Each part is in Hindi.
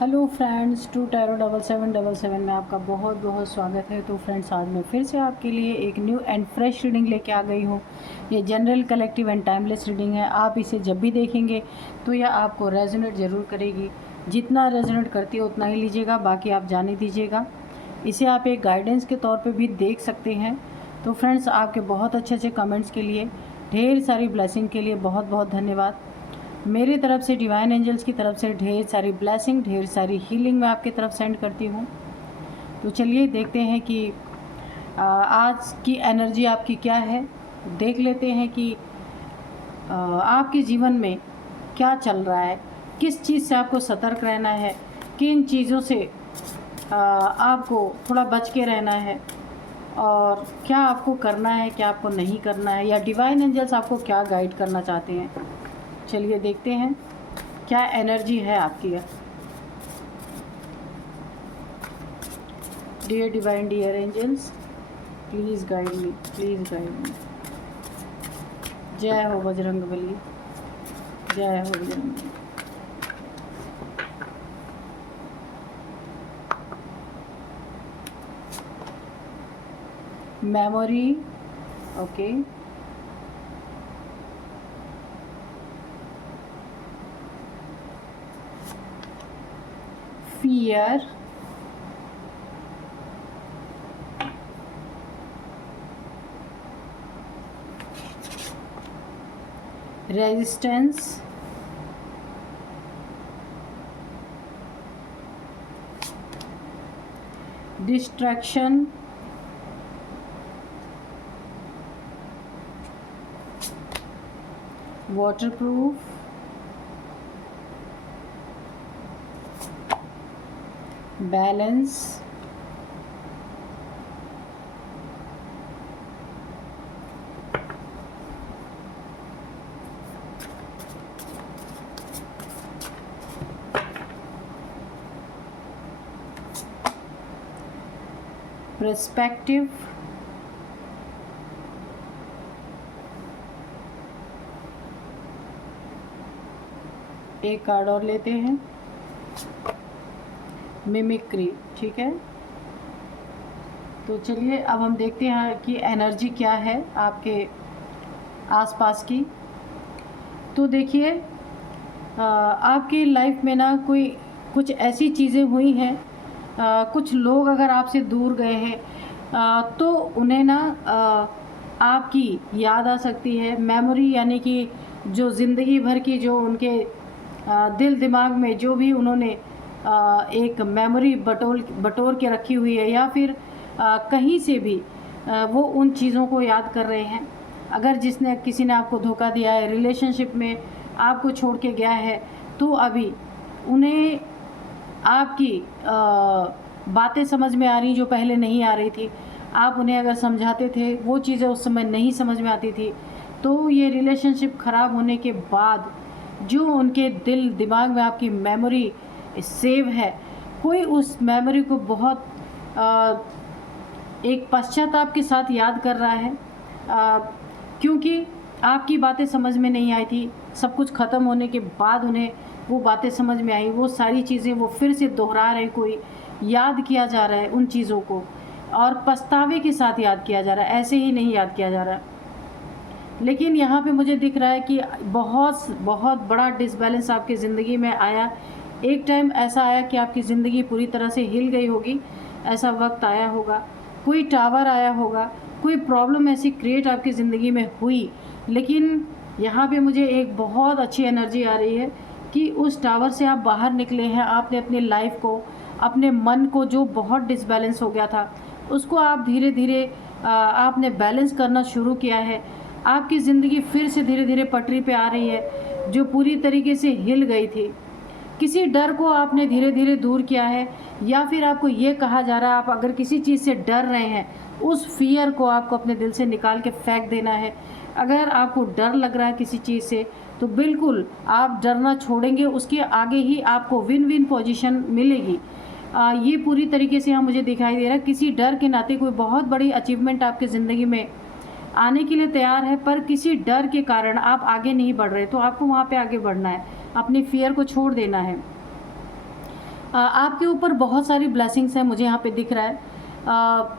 हेलो फ्रेंड्स, टू टैरो 7777 में आपका बहुत बहुत स्वागत है। तो फ्रेंड्स, आज मैं फिर से आपके लिए एक न्यू एंड फ्रेश रीडिंग लेके आ गई हूँ। ये general, collective and timeless reading है। आप इसे जब भी देखेंगे तो यह आपको रेजोनेट ज़रूर करेगी। जितना रेजोनेट करती है उतना ही लीजिएगा, बाकी आप जाने दीजिएगा। इसे आप एक गाइडेंस के तौर पर भी देख सकते हैं। तो फ्रेंड्स, आपके बहुत अच्छे अच्छे कमेंट्स के लिए, ढेर सारी ब्लेसिंग के लिए बहुत बहुत धन्यवाद। मेरी तरफ से, डिवाइन एंजल्स की तरफ से ढेर सारी ब्लेसिंग, ढेर सारी हीलिंग मैं आपकी तरफ सेंड करती हूँ। तो चलिए देखते हैं कि आज की एनर्जी आपकी क्या है। देख लेते हैं कि आपके जीवन में क्या चल रहा है, किस चीज़ से आपको सतर्क रहना है, किन चीज़ों से आपको थोड़ा बच के रहना है, और क्या आपको करना है, क्या आपको नहीं करना है, या डिवाइन एंजल्स आपको क्या गाइड करना चाहते हैं। चलिए देखते हैं क्या एनर्जी है आपकी। Dear divine, dear angels, please guide me, please guide me. जय हो बजरंगबली, जय हो Bajrangbali. Memory, okay. fear, resistance, distraction, waterproof, balance, perspective, एक कार्ड और लेते हैं, मिमिक्री। ठीक है, तो चलिए अब हम देखते हैं कि एनर्जी क्या है आपके आसपास की। तो देखिए, आपकी लाइफ में ना कुछ ऐसी चीज़ें हुई हैं, कुछ लोग अगर आपसे दूर गए हैं तो उन्हें ना आपकी याद आ सकती है। मेमोरी यानी कि जो ज़िंदगी भर की जो उनके दिल दिमाग में जो भी उन्होंने एक मेमोरी बटोर के रखी हुई है, या फिर कहीं से भी वो उन चीज़ों को याद कर रहे हैं। अगर किसी ने आपको धोखा दिया है, रिलेशनशिप में आपको छोड़ के गया है, तो अभी उन्हें आपकी बातें समझ में आ रही जो पहले नहीं आ रही थी। आप उन्हें अगर समझाते थे, वो चीज़ें उस समय नहीं समझ में आती थी। तो ये रिलेशनशिप ख़राब होने के बाद जो उनके दिल दिमाग में आपकी मेमोरी सेव है, कोई उस मेमोरी को बहुत एक पश्चाताप के साथ याद कर रहा है, क्योंकि आपकी बातें समझ में नहीं आई थी। सब कुछ ख़त्म होने के बाद उन्हें वो बातें समझ में आई। वो सारी चीज़ें वो फिर से दोहरा रहे, कोई याद किया जा रहा है उन चीज़ों को, और पछतावे के साथ याद किया जा रहा है, ऐसे ही नहीं याद किया जा रहा है। लेकिन यहाँ पे मुझे दिख रहा है कि बहुत बहुत बड़ा डिसबैलेंस आपकी ज़िंदगी में आया। एक टाइम ऐसा आया कि आपकी ज़िंदगी पूरी तरह से हिल गई होगी। ऐसा वक्त आया होगा, कोई टावर आया होगा, कोई प्रॉब्लम ऐसी क्रिएट आपकी ज़िंदगी में हुई। लेकिन यहाँ पे मुझे एक बहुत अच्छी एनर्जी आ रही है कि उस टावर से आप बाहर निकले हैं। आपने अपनी लाइफ को, अपने मन को जो बहुत डिसबैलेंस हो गया था, उसको आप धीरे धीरे आपने बैलेंस करना शुरू किया है। आपकी ज़िंदगी फिर से धीरे धीरे पटरी पे आ रही है, जो पूरी तरीके से हिल गई थी। किसी डर को आपने धीरे धीरे दूर किया है, या फिर आपको ये कहा जा रहा है, आप अगर किसी चीज़ से डर रहे हैं, उस फियर को आपको अपने दिल से निकाल के फेंक देना है। अगर आपको डर लग रहा है किसी चीज़ से, तो बिल्कुल आप डरना छोड़ेंगे, उसके आगे ही आपको विन विन पोजीशन मिलेगी। ये पूरी तरीके से यहाँ मुझे दिखाई दे रहा है। किसी डर के नाते कोई बहुत बड़ी अचीवमेंट आपकी ज़िंदगी में आने के लिए तैयार है, पर किसी डर के कारण आप आगे नहीं बढ़ रहे, तो आपको वहाँ पे आगे बढ़ना है, अपनी फियर को छोड़ देना है। आपके ऊपर बहुत सारी ब्लेसिंग्स हैं, मुझे यहाँ पे दिख रहा है।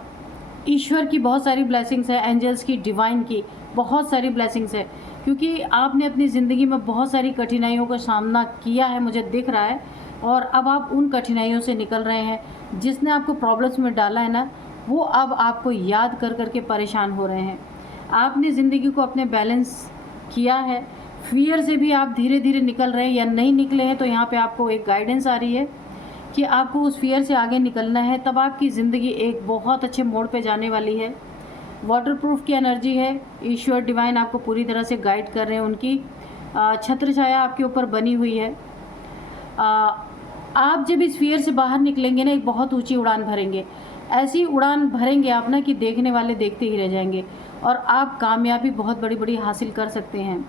ईश्वर की बहुत सारी ब्लेसिंग्स है, एंजल्स की, डिवाइन की बहुत सारी ब्लेसिंग्स है, क्योंकि आपने अपनी ज़िंदगी में बहुत सारी कठिनाइयों का सामना किया है, मुझे दिख रहा है। और अब आप उन कठिनाइयों से निकल रहे हैं। जिसने आपको प्रॉब्लम्स में डाला है ना, वो अब आपको याद कर कर के परेशान हो रहे हैं। आपने ज़िंदगी को अपने बैलेंस किया है, फियर से भी आप धीरे धीरे निकल रहे हैं या नहीं निकले हैं, तो यहाँ पे आपको एक गाइडेंस आ रही है कि आपको उस फियर से आगे निकलना है। तब आपकी ज़िंदगी एक बहुत अच्छे मोड़ पे जाने वाली है। वाटरप्रूफ की एनर्जी है, ईश्वर डिवाइन आपको पूरी तरह से गाइड कर रहे हैं, उनकी छत्र छाया आपके ऊपर बनी हुई है। आप जब इस फियर से बाहर निकलेंगे ना, एक बहुत ऊंची उड़ान भरेंगे। ऐसी उड़ान भरेंगे आप ना कि देखने वाले देखते ही रह जाएंगे, और आप कामयाबी बहुत बड़ी बड़ी हासिल कर सकते हैं।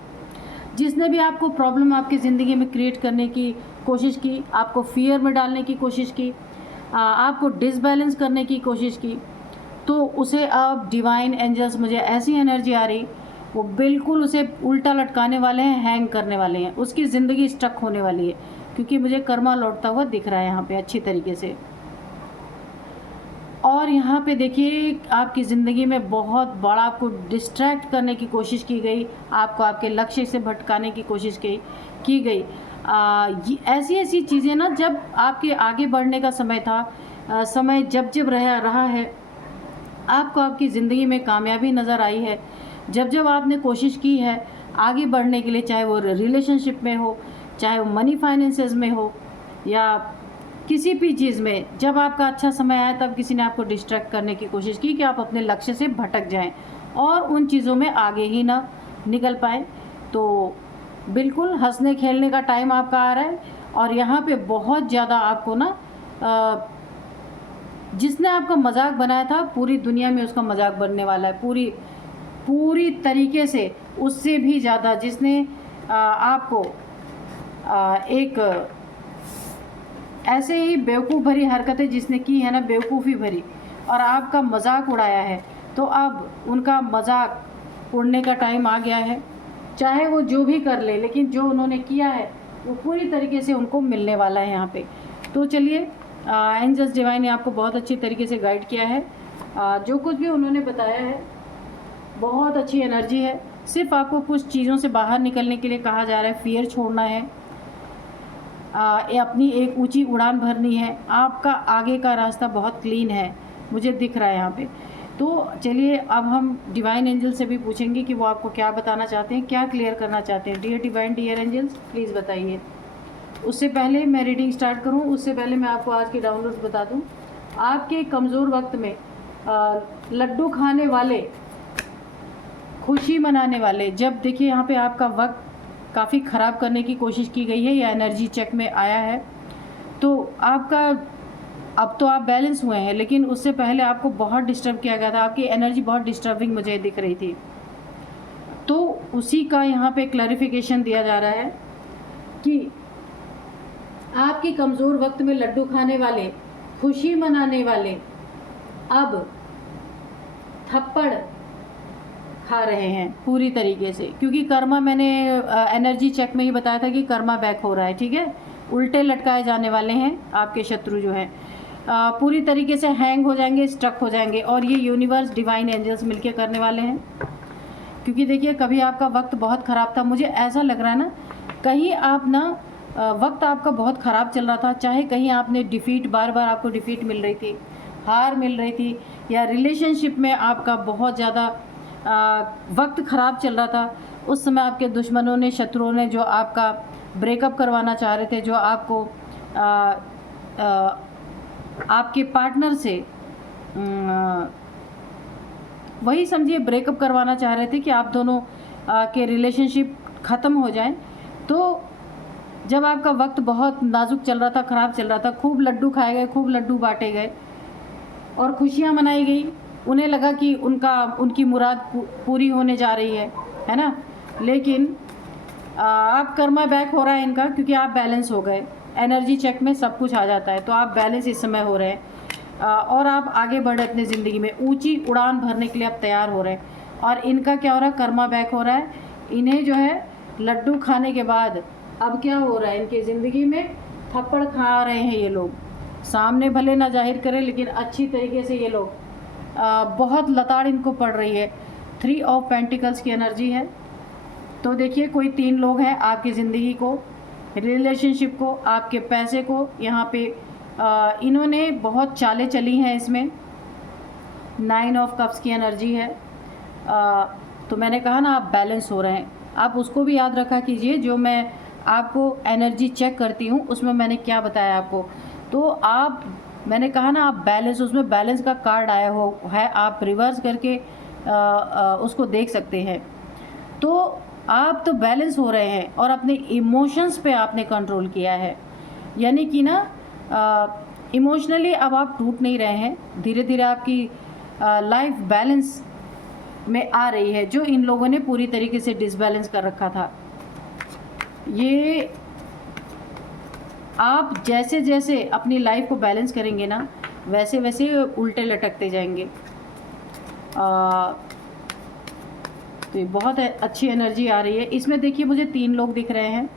जिसने भी आपको प्रॉब्लम आपकी ज़िंदगी में क्रिएट करने की कोशिश की, आपको फियर में डालने की कोशिश की, आपको डिसबैलेंस करने की कोशिश की, तो उसे अब डिवाइन एंजल्स, मुझे ऐसी एनर्जी आ रही, वो बिल्कुल उसे उल्टा लटकाने वाले हैं, हैंग करने वाले हैं। उसकी ज़िंदगी स्टक होने वाली है, क्योंकि मुझे कर्मा लौटता हुआ दिख रहा है यहाँ पे अच्छी तरीके से। और यहाँ पे देखिए, आपकी ज़िंदगी में बहुत बड़ा आपको डिस्ट्रैक्ट करने की कोशिश की गई, आपको आपके लक्ष्य से भटकाने की कोशिश की गई। ऐसी ऐसी चीज़ें ना, जब आपके आगे बढ़ने का समय था, समय जब रहा है, आपको आपकी ज़िंदगी में कामयाबी नज़र आई है। जब आपने कोशिश की है आगे बढ़ने के लिए, चाहे वो रिलेशनशिप में हो, चाहे वो मनी फाइनेंसेस में हो, या किसी भी चीज़ में, जब आपका अच्छा समय आया तब किसी ने आपको डिस्ट्रैक्ट करने की कोशिश की कि आप अपने लक्ष्य से भटक जाएं और उन चीज़ों में आगे ही ना निकल पाए। तो बिल्कुल हंसने खेलने का टाइम आपका आ रहा है। और यहाँ पे बहुत ज़्यादा आपको ना, जिसने आपका मजाक बनाया था, पूरी दुनिया में उसका मजाक बनने वाला है, पूरी तरीके से, उससे भी ज़्यादा। जिसने आपको एक ऐसे ही बेवकूफ़ भरी हरकतें जिसने की है ना, बेवकूफ़ी भरी, और आपका मजाक उड़ाया है, तो अब उनका मजाक उड़ने का टाइम आ गया है। चाहे वो जो भी कर ले, लेकिन जो उन्होंने किया है वो पूरी तरीके से उनको मिलने वाला है यहाँ पे। तो चलिए, एंजल्स डिवाइन ने आपको बहुत अच्छी तरीके से गाइड किया है। जो कुछ भी उन्होंने बताया है बहुत अच्छी एनर्जी है। सिर्फ आपको कुछ चीज़ों से बाहर निकलने के लिए कहा जा रहा है, फियर छोड़ना है, अपनी एक ऊंची उड़ान भरनी है। आपका आगे का रास्ता बहुत क्लीन है, मुझे दिख रहा है यहाँ पे। तो चलिए, अब हम डिवाइन एंजल से भी पूछेंगे कि वो आपको क्या बताना चाहते हैं, क्या क्लियर करना चाहते हैं। Dear divine, dear angels, please बताइए। उससे पहले मैं रीडिंग स्टार्ट करूँ, उससे पहले मैं आपको आज के डाउनलोड्स बता दूँ। आपके कमज़ोर वक्त में लड्डू खाने वाले, खुशी मनाने वाले, जब देखिए यहाँ पे आपका वक्त काफ़ी ख़राब करने की कोशिश की गई है या एनर्जी चेक में आया है, तो आपका अब तो आप बैलेंस हुए हैं, लेकिन उससे पहले आपको बहुत डिस्टर्ब किया गया था। आपकी एनर्जी बहुत डिस्टर्बिंग मुझे दिख रही थी। तो उसी का यहाँ पे क्लैरिफिकेशन दिया जा रहा है कि आपके कमज़ोर वक्त में लड्डू खाने वाले, खुशी मनाने वाले, अब थप्पड़ खा रहे हैं पूरी तरीके से, क्योंकि कर्मा, मैंने एनर्जी चेक में ही बताया था कि कर्मा बैक हो रहा है, ठीक है। उल्टे लटकाए जाने वाले हैं आपके शत्रु जो हैं, पूरी तरीके से हैंग हो जाएंगे, स्ट्रक हो जाएंगे, और ये यूनिवर्स, डिवाइन एंजल्स मिलके करने वाले हैं। क्योंकि देखिए, कभी आपका वक्त बहुत ख़राब था, मुझे ऐसा लग रहा है ना, कहीं आप ना, वक्त आपका बहुत ख़राब चल रहा था, चाहे कहीं आपने डिफ़ीट, बार बार आपको डिफ़ीट मिल रही थी, हार मिल रही थी, या रिलेशनशिप में आपका बहुत ज़्यादा वक्त ख़राब चल रहा था। उस समय आपके दुश्मनों ने, शत्रुओं ने, जो आपका ब्रेकअप करवाना चाह रहे थे, जो आपको आपके पार्टनर से वही समझिए ब्रेकअप करवाना चाह रहे थे कि आप दोनों के रिलेशनशिप ख़त्म हो जाए। तो जब आपका वक्त बहुत नाजुक चल रहा था, ख़राब चल रहा था, खूब लड्डू खाए गए, खूब लड्डू बांटे गए और खुशियाँ मनाई गई। उन्हें लगा कि उनकी मुराद पूरी होने जा रही है ना। लेकिन आप कर्मा बैक हो रहा है इनका, क्योंकि आप बैलेंस हो गए। एनर्जी चेक में सब कुछ आ जाता है, तो आप बैलेंस इस समय हो रहे हैं और आप आगे बढ़े अपनी ज़िंदगी में, ऊंची उड़ान भरने के लिए आप तैयार हो रहे हैं। और इनका क्या हो रहा है, कर्मा बैक हो रहा है। इन्हें जो है लड्डू खाने के बाद अब क्या हो रहा है, इनकी ज़िंदगी में थप्पड़ खा रहे हैं ये लोग, सामने भले ना जाहिर करें लेकिन अच्छी तरीके से ये लोग बहुत लताड़ इनको पड़ रही है। 3 ऑफ पेंटिकल्स की एनर्जी है। तो देखिए कोई 3 लोग हैं आपकी ज़िंदगी को, रिलेशनशिप को, आपके पैसे को, यहाँ पे इन्होंने बहुत चालें चली हैं इसमें। 9 ऑफ कप्स की एनर्जी है। तो मैंने कहा ना आप बैलेंस हो रहे हैं, आप उसको भी याद रखा कीजिए जो मैं आपको एनर्जी चेक करती हूँ उसमें मैंने क्या बताया आपको। तो आप, मैंने कहा ना आप बैलेंस, उसमें बैलेंस का कार्ड आया हो है, आप रिवर्स करके उसको देख सकते हैं। तो आप तो बैलेंस हो रहे हैं और अपने इमोशंस पे आपने कंट्रोल किया है, यानी कि ना इमोशनली अब आप टूट नहीं रहे हैं। धीरे धीरे आपकी लाइफ बैलेंस में आ रही है, जो इन लोगों ने पूरी तरीके से डिसबैलेंस कर रखा था। ये आप जैसे जैसे अपनी लाइफ को बैलेंस करेंगे ना, वैसे वैसे उल्टे लटकते जाएंगे। तो ये बहुत अच्छी एनर्जी आ रही है इसमें। देखिए मुझे 3 लोग दिख रहे हैं,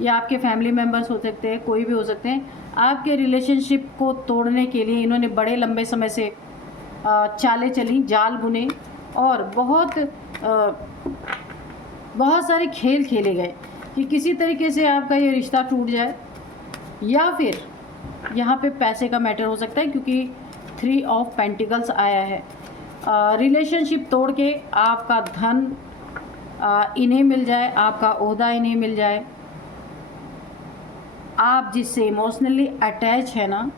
या आपके फैमिली मेम्बर्स हो सकते हैं, कोई भी हो सकते हैं। आपके रिलेशनशिप को तोड़ने के लिए इन्होंने बड़े लंबे समय से चालें चली, जाल बुने और बहुत सारे खेल खेले गए कि किसी तरीके से आपका ये रिश्ता टूट जाए, या फिर यहाँ पे पैसे का मैटर हो सकता है क्योंकि 3 ऑफ पेंटिकल्स आया है। रिलेशनशिप तोड़ के आपका धन इन्हें मिल जाए, आपका ओहदा इन्हें मिल जाए, आप जिससे इमोशनली अटैच है ना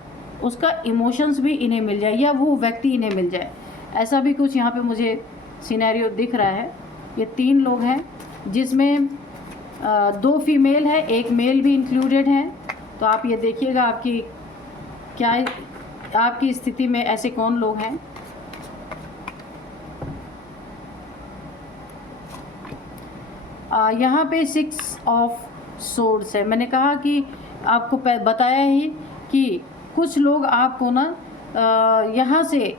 उसका इमोशंस भी इन्हें मिल जाए, या वो व्यक्ति इन्हें मिल जाए। ऐसा भी कुछ यहाँ पे मुझे सिनेरियो दिख रहा है। ये 3 लोग हैं जिसमें 2 फीमेल है, 1 मेल भी इंक्लूडेड है। तो आप ये देखिएगा आपकी क्या, आपकी स्थिति में ऐसे कौन लोग हैं। यहाँ पे 6 ऑफ सोर्ड्स है। मैंने कहा कि आपको बताया ही कि कुछ लोग आपको ना यहाँ से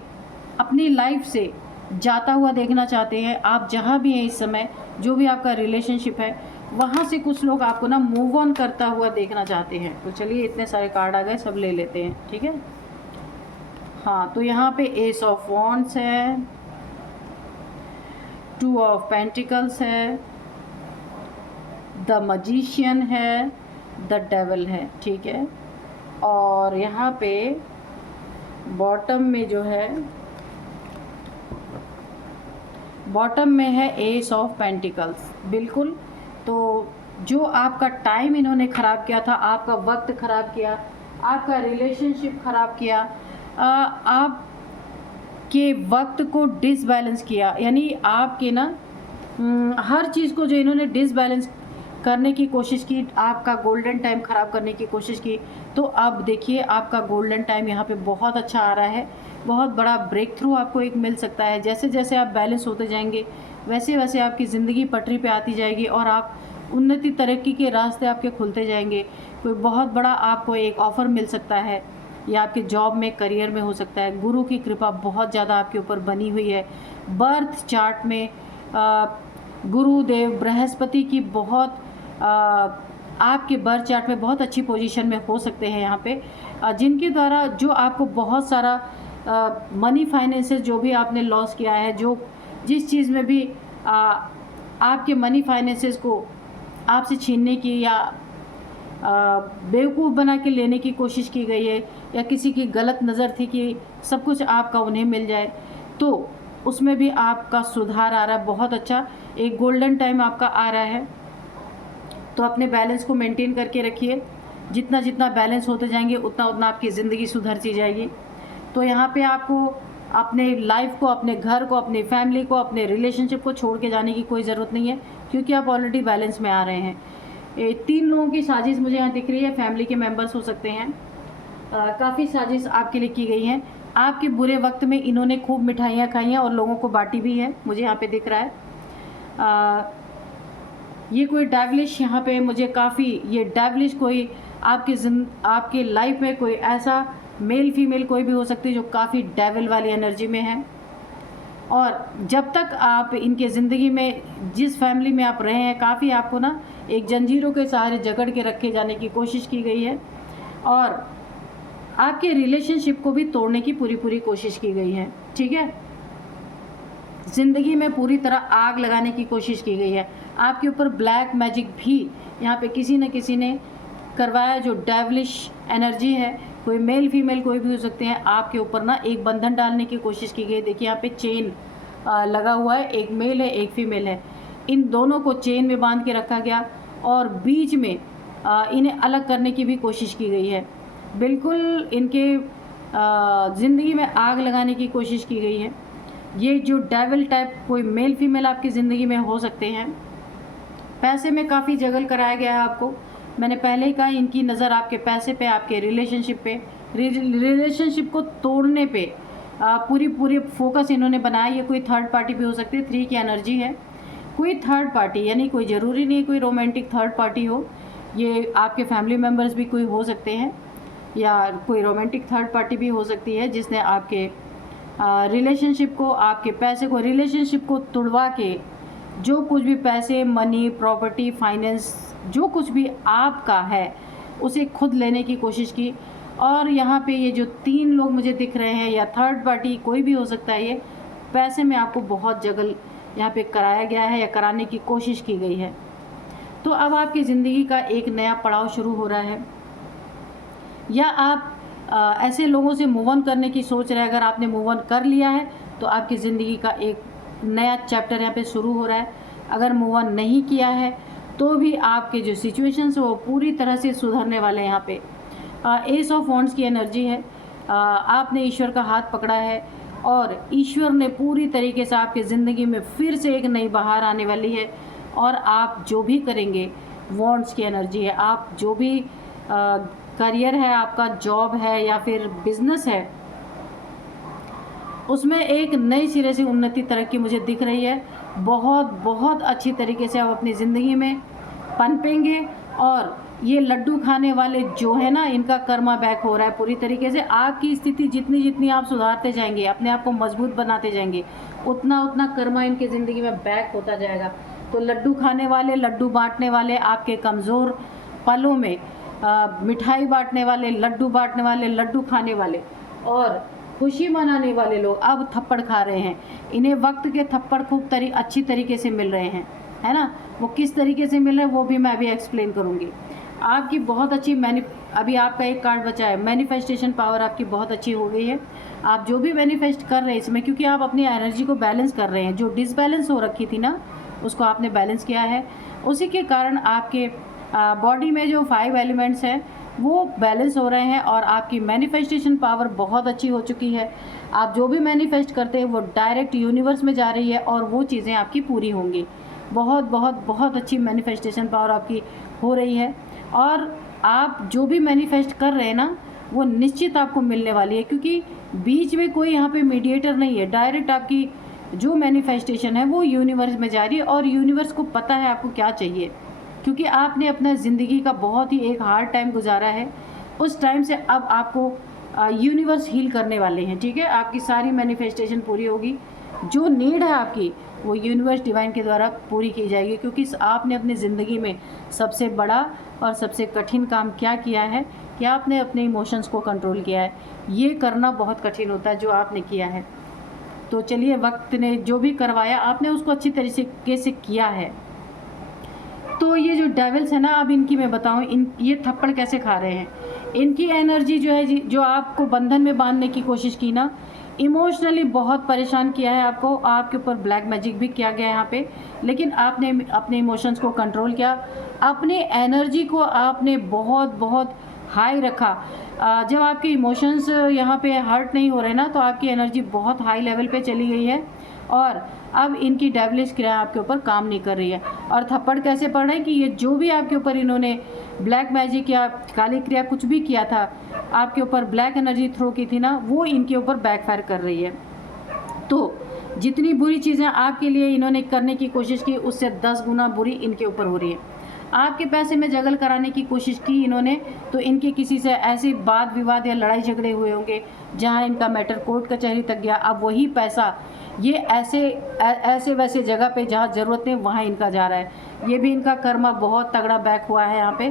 अपनी लाइफ से जाता हुआ देखना चाहते हैं। आप जहाँ भी हैं इस समय, जो भी आपका रिलेशनशिप है, वहाँ से कुछ लोग आपको ना मूव ऑन करता हुआ देखना चाहते हैं। तो चलिए इतने सारे कार्ड आ गए, सब ले लेते हैं, ठीक है। हाँ, तो यहाँ पे एस ऑफ वॉन्ड्स है, 2 ऑफ पेंटिकल्स है, द मजिशियन है, द डेविल है, ठीक है। और यहाँ पे बॉटम में जो है, बॉटम में है एस ऑफ पेंटिकल्स, बिल्कुल। तो जो आपका टाइम इन्होंने ख़राब किया था, आपका वक्त ख़राब किया, आपका रिलेशनशिप ख़राब किया, आप के वक्त को डिसबैलेंस किया, यानी आपके ना हर चीज़ को जो इन्होंने डिसबैलेंस करने की कोशिश की, आपका गोल्डन टाइम ख़राब करने की कोशिश की। तो अब देखिए आपका गोल्डन टाइम यहाँ पे बहुत अच्छा आ रहा है, बहुत बड़ा ब्रेक थ्रू आपको एक मिल सकता है। जैसे जैसे आप बैलेंस होते जाएंगे वैसे वैसे आपकी ज़िंदगी पटरी पे आती जाएगी और आप उन्नति तरक्की के रास्ते आपके खुलते जाएंगे। कोई बहुत बड़ा आपको एक ऑफ़र मिल सकता है, या आपके जॉब में, करियर में हो सकता है। गुरु की कृपा बहुत ज़्यादा आपके ऊपर बनी हुई है। बर्थ चार्ट में गुरुदेव बृहस्पति की बहुत आपके बर्थ चार्ट में बहुत अच्छी पोजीशन में हो सकते हैं यहाँ पे, जिनके द्वारा जो आपको बहुत सारा मनी फाइनेंसेस जो भी आपने लॉस किया है, जो जिस चीज़ में भी आपके मनी फाइनेंसेस को आपसे छीनने की या बेवकूफ़ बना के लेने की कोशिश की गई है, या किसी की गलत नज़र थी कि सब कुछ आपका उन्हें मिल जाए, तो उसमें भी आपका सुधार आ रहा है। बहुत अच्छा एक गोल्डन टाइम आपका आ रहा है। तो अपने बैलेंस को मेंटेन करके रखिए। जितना जितना बैलेंस होते जाएंगे उतना उतना आपकी ज़िंदगी सुधरती जाएगी। तो यहाँ पे आपको अपने लाइफ को, अपने घर को, अपनी फैमिली को, अपने रिलेशनशिप को छोड़ के जाने की कोई ज़रूरत नहीं है, क्योंकि आप ऑलरेडी बैलेंस में आ रहे हैं। 3 लोगों की साजिश मुझे यहाँ दिख रही है, फैमिली के मेंबर्स हो सकते हैं। काफ़ी साजिश आपके लिए की गई हैं। आपके बुरे वक्त में इन्होंने खूब मिठाइयाँ खाई हैं और लोगों को बांटी भी है, मुझे यहाँ पे दिख रहा है। ये कोई डेविलिश यहाँ पे मुझे काफ़ी, ये डेविलिश कोई आपके लाइफ में कोई ऐसा मेल फीमेल कोई भी हो सकती है जो काफ़ी डेविल वाली एनर्जी में है। और जब तक आप इनके ज़िंदगी में, जिस फैमिली में आप रहे हैं, काफ़ी आपको ना एक जंजीरों के सहारे जकड़ के रखे जाने की कोशिश की गई है। और आपके रिलेशनशिप को भी तोड़ने की पूरी कोशिश की गई है। ठीक है, ज़िंदगी में पूरी तरह आग लगाने की कोशिश की गई है। आपके ऊपर ब्लैक मैजिक भी यहाँ पे किसी न किसी ने करवाया, जो डेविलिश एनर्जी है, कोई मेल फीमेल कोई भी हो सकते हैं, आपके ऊपर ना एक बंधन डालने की कोशिश की गई। देखिए यहाँ पे चेन लगा हुआ है, एक मेल है एक फीमेल है, इन दोनों को चेन में बांध के रखा गया और बीच में इन्हें अलग करने की भी कोशिश की गई है। बिल्कुल इनके ज़िंदगी में आग लगाने की कोशिश की गई है। ये जो डेविल टाइप कोई मेल फीमेल आपकी ज़िंदगी में हो सकते हैं। पैसे में काफ़ी जगल कराया गया है आपको। मैंने पहले ही कहा, इनकी नज़र आपके पैसे पे, आपके रिलेशनशिप पे, रिलेशनशिप को तोड़ने पे पूरी फोकस इन्होंने बनाया। ये कोई थर्ड पार्टी भी हो सकती है, 3 की एनर्जी है। कोई थर्ड पार्टी, यानी कोई ज़रूरी नहीं कोई रोमांटिक थर्ड पार्टी हो, ये आपके फैमिली मेम्बर्स भी कोई हो सकते हैं या कोई रोमांटिक थर्ड पार्टी भी हो सकती है, जिसने आपके रिलेशनशिप को, आपके पैसे को, रिलेशनशिप को तुड़वा के जो कुछ भी पैसे, मनी, प्रॉपर्टी, फाइनेंस, जो कुछ भी आपका है उसे खुद लेने की कोशिश की। और यहाँ पे ये जो 3 लोग मुझे दिख रहे हैं, या थर्ड पार्टी कोई भी हो सकता है, ये पैसे में आपको बहुत जगल यहाँ पे कराया गया है या कराने की कोशिश की गई है। तो अब आपकी ज़िंदगी का एक नया पड़ाव शुरू हो रहा है, या आप ऐसे लोगों से मूव ऑन करने की सोच रहे हैं। अगर आपने मूव ऑन कर लिया है तो आपकी ज़िंदगी का एक नया चैप्टर यहाँ पे शुरू हो रहा है। अगर मूव ऑन नहीं किया है तो भी आपके जो सिचुएशंस है वो पूरी तरह से सुधरने वाले हैं। यहाँ पे एस ऑफ वॉन्ड्स की एनर्जी है। आपने ईश्वर का हाथ पकड़ा है और ईश्वर ने पूरी तरीके से आपकी ज़िंदगी में फिर से एक नई बहार आने वाली है। और आप जो भी करेंगे, वॉन्ड्स की एनर्जी है, आप जो भी करियर है, आपका जॉब है या फिर बिजनेस है, उसमें एक नई सिरे से उन्नति तरक्की मुझे दिख रही है। बहुत अच्छी तरीके से आप अपनी ज़िंदगी में पनपेंगे। और ये लड्डू खाने वाले जो है ना, इनका कर्मा बैक हो रहा है पूरी तरीके से। आपकी स्थिति जितनी आप सुधारते जाएंगे, अपने आप को मजबूत बनाते जाएंगे, उतना कर्मा इनके ज़िंदगी में बैक होता जाएगा। तो लड्डू खाने वाले, लड्डू बांटने वाले, आपके कमज़ोर पलों में मिठाई बांटने वाले, लड्डू बांटने वाले, लड्डू खाने वाले और खुशी मनाने वाले लोग अब थप्पड़ खा रहे हैं। इन्हें वक्त के थप्पड़ खूब अच्छी तरीके से मिल रहे हैं, है ना। वो किस तरीके से मिल रहे हैं वो भी मैं अभी एक्सप्लेन करूँगी। आपकी बहुत अच्छी अभी आपका एक कार्ड बचा है, मैनिफेस्टेशन पावर आपकी बहुत अच्छी हो गई है। आप जो भी मैनिफेस्ट कर रहे हैं इसमें, क्योंकि आप अपनी एनर्जी को बैलेंस कर रहे हैं, जो डिसबैलेंस हो रखी थी ना उसको आपने बैलेंस किया है। उसी के कारण आपके बॉडी में जो 5 एलिमेंट्स हैं वो बैलेंस हो रहे हैं और आपकी मैनिफेस्टेशन पावर बहुत अच्छी हो चुकी है। आप जो भी मैनिफेस्ट करते हैं वो डायरेक्ट यूनिवर्स में जा रही है और वो चीज़ें आपकी पूरी होंगी। बहुत अच्छी मैनिफेस्टेशन पावर आपकी हो रही है। और आप जो भी मैनिफेस्ट कर रहे हैं ना वो निश्चित आपको मिलने वाली है, क्योंकि बीच में कोई यहाँ पे मीडिएटर नहीं है। डायरेक्ट आपकी जो मैनिफेस्टेशन है वो यूनिवर्स में जा रही है और यूनिवर्स को पता है आपको क्या चाहिए, क्योंकि आपने अपना ज़िंदगी का बहुत ही एक हार्ड टाइम गुजारा है। उस टाइम से अब आपको यूनिवर्स हील करने वाले हैं। ठीक है, आपकी सारी मैनिफेस्टेशन पूरी होगी। जो नीड है आपकी वो यूनिवर्स डिवाइन के द्वारा पूरी की जाएगी, क्योंकि आपने अपनी ज़िंदगी में सबसे बड़ा और सबसे कठिन काम क्या किया है कि आपने अपने इमोशंस को कंट्रोल किया है। ये करना बहुत कठिन होता है जो आपने किया है। तो चलिए, वक्त ने जो भी करवाया आपने उसको अच्छी तरीके से किया है। तो ये जो डेविल्स है ना, अब इनकी मैं बताऊं, ये थप्पड़ कैसे खा रहे हैं। इनकी एनर्जी जो है, जो आपको बंधन में बांधने की कोशिश की ना, इमोशनली बहुत परेशान किया है आपको। आपके ऊपर ब्लैक मैजिक भी किया गया है यहाँ पे, लेकिन आपने अपने इमोशंस को कंट्रोल किया। अपने एनर्जी को आपने बहुत हाई रखा। जब आपके इमोशंस यहाँ पे हर्ट नहीं हो रहे ना, तो आपकी एनर्जी बहुत हाई लेवल पे चली गई है और अब इनकी डेविलिश क्रिया आपके ऊपर काम नहीं कर रही है। और थप्पड़ कैसे पड़ रहे हैं कि ये जो भी आपके ऊपर इन्होंने ब्लैक मैजिक या काली क्रिया कुछ भी किया था, आपके ऊपर ब्लैक एनर्जी थ्रो की थी ना, वो इनके ऊपर बैकफायर कर रही है। तो जितनी बुरी चीज़ें आपके लिए इन्होंने करने की कोशिश की, उससे 10 गुना बुरी इनके ऊपर हो रही है। आपके पैसे में जगल कराने की कोशिश की इन्होंने, तो इनके किसी से ऐसे वाद विवाद या लड़ाई झगड़े हुए होंगे जहां इनका मैटर कोर्ट कचहरी तक गया। अब वही पैसा ये ऐसे वैसे जगह पे जहाँ ज़रूरत नहीं वहाँ इनका जा रहा है। ये भी इनका कर्मा बहुत तगड़ा बैक हुआ है यहाँ पे।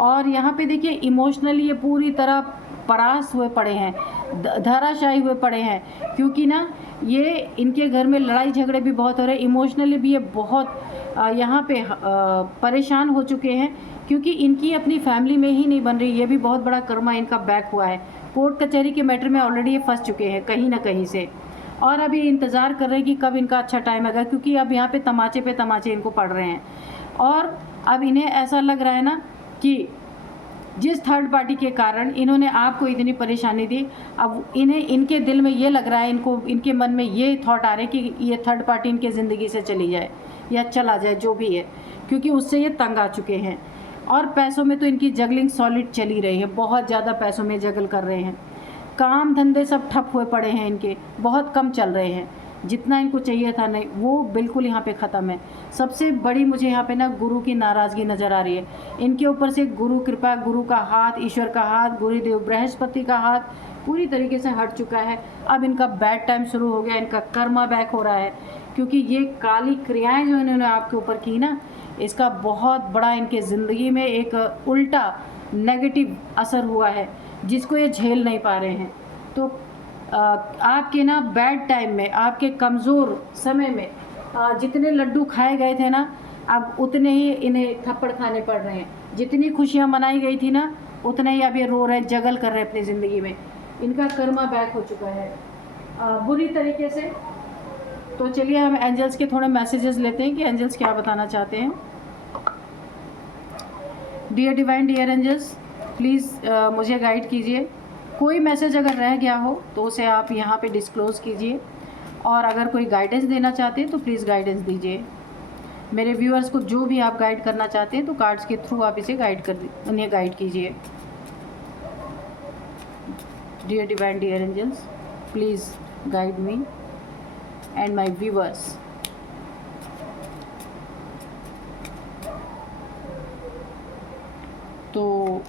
और यहाँ पे देखिए इमोशनली ये पूरी तरह परास हुए पड़े हैं, धराशायी हुए पड़े हैं, क्योंकि ना ये इनके घर में लड़ाई झगड़े भी बहुत हो रहे हैं। इमोशनली भी ये बहुत यहाँ पे परेशान हो चुके हैं, क्योंकि इनकी अपनी फैमिली में ही नहीं बन रही। ये भी बहुत बड़ा कर्मा इनका बैक हुआ है। कोर्ट कचहरी के मैटर में ऑलरेडी ये फंस चुके हैं कहीं ना कहीं से, और अभी इंतज़ार कर रहे हैं कि कब इनका अच्छा टाइम आएगा, क्योंकि अब यहाँ पे तमाचे इनको पड़ रहे हैं। और अब इन्हें ऐसा लग रहा है ना कि जिस थर्ड पार्टी के कारण इन्होंने आपको इतनी परेशानी दी, अब इन्हें इनके दिल में ये लग रहा है, इनके मन में ये थॉट आ रहे हैं कि ये थर्ड पार्टी इनके ज़िंदगी से चली जाए या चला जाए, जो भी है, क्योंकि उससे ये तंग आ चुके हैं। और पैसों में तो इनकी जगलिंग सॉलिड चली रही है, बहुत ज़्यादा पैसों में जगल कर रहे हैं। काम धंधे सब ठप हुए पड़े हैं इनके, बहुत कम चल रहे हैं। जितना इनको चाहिए था नहीं, वो बिल्कुल यहाँ पे ख़त्म है। सबसे बड़ी मुझे यहाँ पे ना गुरु की नाराज़गी नज़र आ रही है। इनके ऊपर से गुरु कृपा, गुरु का हाथ, ईश्वर का हाथ, गुरुदेव बृहस्पति का हाथ पूरी तरीके से हट चुका है। अब इनका बैड टाइम शुरू हो गया, इनका कर्मा बैक हो रहा है, क्योंकि ये काली क्रियाएं जो इन्होंने आपके ऊपर की ना, इसका बहुत बड़ा इनके ज़िंदगी में एक उल्टा नेगेटिव असर हुआ है, जिसको ये झेल नहीं पा रहे हैं। तो आपके ना बैड टाइम में, आपके कमज़ोर समय में जितने लड्डू खाए गए थे ना, अब उतने ही इन्हें थप्पड़ खाने पड़ रहे हैं। जितनी खुशियाँ मनाई गई थी ना, उतने ही अब ये रो रहे हैं, जगल कर रहे हैं अपनी ज़िंदगी में। इनका कर्मा बैक हो चुका है बुरी तरीके से। तो चलिए हम एंजल्स के थोड़े मैसेजेस लेते हैं कि एंजल्स क्या बताना चाहते हैं। Dear divine, dear angels, please मुझे गाइड कीजिए। कोई मैसेज अगर रह गया हो तो उसे आप यहाँ पे डिस्क्लोज़ कीजिए, और अगर कोई गाइडेंस देना चाहते हैं तो प्लीज़ गाइडेंस दीजिए। मेरे व्यूअर्स को जो भी आप गाइड करना चाहते हैं तो कार्ड्स के थ्रू आप इसे उन्हें गाइड कीजिए। Dear divine, dear angels, please guide me and my viewers. तो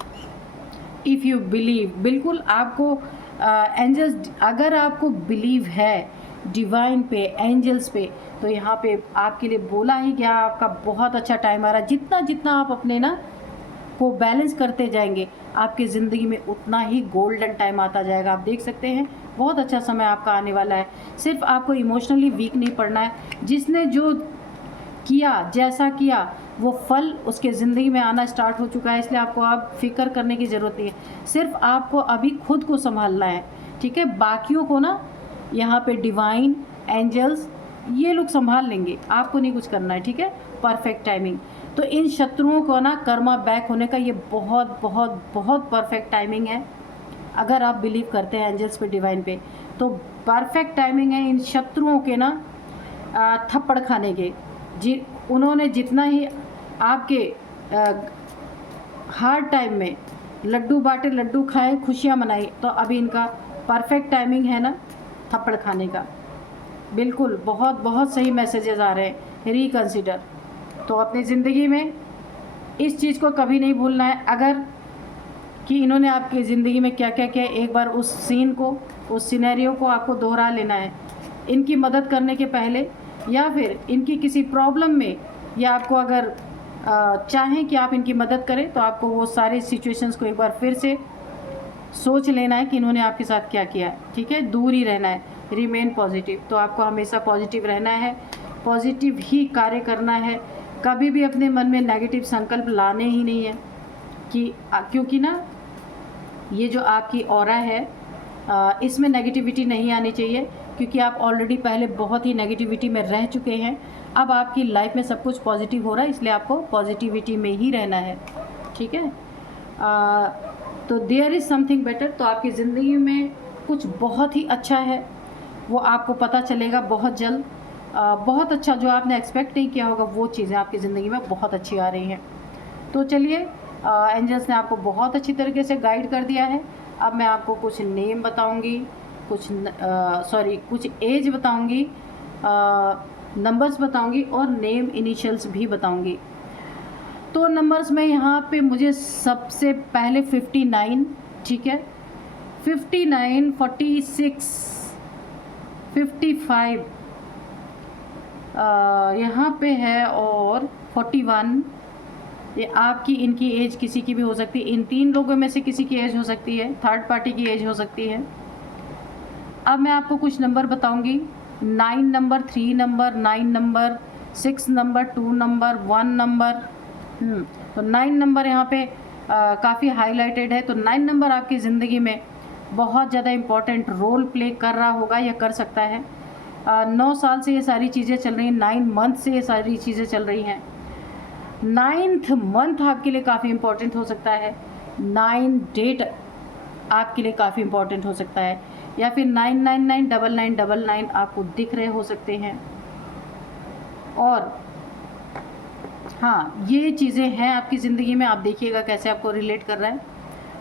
इफ़ यू बिलीव, बिल्कुल आपको एंजल्स, अगर आपको बिलीव है डिवाइन पे, एंजल्स पे, तो यहाँ पे आपके लिए बोला ही गया, आपका बहुत अच्छा टाइम आ रहा है। जितना जितना आप अपने ना को बैलेंस करते जाएंगे, आपकी ज़िंदगी में उतना ही गोल्डन टाइम आता जाएगा। आप देख सकते हैं बहुत अच्छा समय आपका आने वाला है। सिर्फ आपको इमोशनली वीक नहीं पड़ना है। जिसने जो किया, जैसा किया, वो फल उसके ज़िंदगी में आना स्टार्ट हो चुका है, इसलिए आपको अब फिक्र करने की ज़रूरत नहीं है। सिर्फ आपको अभी खुद को संभालना है, ठीक है। बाकियों को ना यहाँ पे डिवाइन, एंजल्स, ये लोग संभाल लेंगे, आपको नहीं कुछ करना है, ठीक है। Perfect timing. तो इन शत्रुओं को ना कर्मा बैक होने का ये बहुत बहुत बहुत परफेक्ट टाइमिंग है। अगर आप बिलीव करते हैं एंजल्स पे, डिवाइन पे, तो परफेक्ट टाइमिंग है इन शत्रुओं के ना थप्पड़ खाने के। उन्होंने जितना ही आपके हार्ड टाइम में लड्डू बांटे, लड्डू खाए, खुशियाँ मनाई, तो अभी इनका परफेक्ट टाइमिंग है ना थप्पड़ खाने का। बिल्कुल बहुत बहुत सही मैसेजेस आ रहे हैं, रिकंसिडर। तो अपनी ज़िंदगी में इस चीज़ को कभी नहीं भूलना है, अगर कि इन्होंने आपकी ज़िंदगी में क्या क्या किया, एक बार उस सीन को, उस सिनेरियो को आपको दोहरा लेना है इनकी मदद करने के पहले, या फिर इनकी किसी प्रॉब्लम में, या आपको अगर चाहें कि आप इनकी मदद करें, तो आपको वो सारे सिचुएशंस को एक बार फिर से सोच लेना है कि इन्होंने आपके साथ क्या किया है, ठीक है। दूर ही रहना है, रिमेन पॉजिटिव। तो आपको हमेशा पॉजिटिव रहना है, पॉजिटिव ही कार्य करना है। कभी भी अपने मन में नेगेटिव संकल्प लाने ही नहीं है, कि क्योंकि ना ये जो आपकी ऑरा है, इसमें नेगेटिविटी नहीं आनी चाहिए, क्योंकि आप ऑलरेडी पहले बहुत ही नेगेटिविटी में रह चुके हैं। अब आपकी लाइफ में सब कुछ पॉजिटिव हो रहा है, इसलिए आपको पॉजिटिविटी में ही रहना है, ठीक है। तो देयर इज़ समथिंग बेटर। तो आपकी ज़िंदगी में कुछ बहुत ही अच्छा है, वो आपको पता चलेगा बहुत जल्द। बहुत अच्छा, जो आपने एक्सपेक्ट नहीं किया होगा, वो चीज़ें आपकी ज़िंदगी में बहुत अच्छी आ रही हैं। तो चलिए, एंजल्स ने आपको बहुत अच्छी तरीके से गाइड कर दिया है। अब मैं आपको कुछ नेम बताऊंगी, कुछ एज बताऊंगी, नंबर्स बताऊंगी, और नेम इनिशियल्स भी बताऊंगी। तो नंबर्स में यहाँ पे मुझे सबसे पहले 59, ठीक है, 59, 46, 55 यहाँ पे है, और 41, ये आपकी, इनकी एज किसी की भी हो सकती है, इन 3 लोगों में से किसी की एज हो सकती है, थर्ड पार्टी की एज हो सकती है। अब मैं आपको कुछ नंबर बताऊंगी, 9 number, 3 number, 9 number, 6 number, 2 number, 1 number. तो 9 नंबर यहाँ पे काफ़ी हाईलाइटेड है। तो 9 नंबर आपकी ज़िंदगी में बहुत ज़्यादा इम्पॉर्टेंट रोल प्ले कर रहा होगा या कर सकता है। 9 साल से ये सारी चीज़ें चल रही हैं, 9 मंथ से ये सारी चीज़ें चल रही हैं। 9th मंथ आपके लिए काफ़ी इम्पॉर्टेंट हो सकता है, 9 डेट आपके लिए काफ़ी इम्पॉर्टेंट हो सकता है, या फिर 9999999 आपको दिख रहे हो सकते हैं। और हाँ, ये चीज़ें हैं आपकी ज़िंदगी में, आप देखिएगा कैसे आपको रिलेट कर रहा है।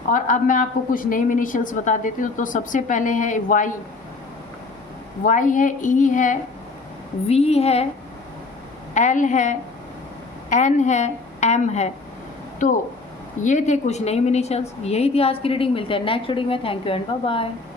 और अब मैं आपको कुछ नेम इनिशियल्स बता देती हूँ। तो सबसे पहले है वाई, वाई है, ई है, वी है, एल है, एन है, एम है। तो ये थे कुछ नेम इनिशियल्स। यही थी आज की रीडिंग। मिलते हैं नेक्स्ट रीडिंग में। Thank you and bye bye.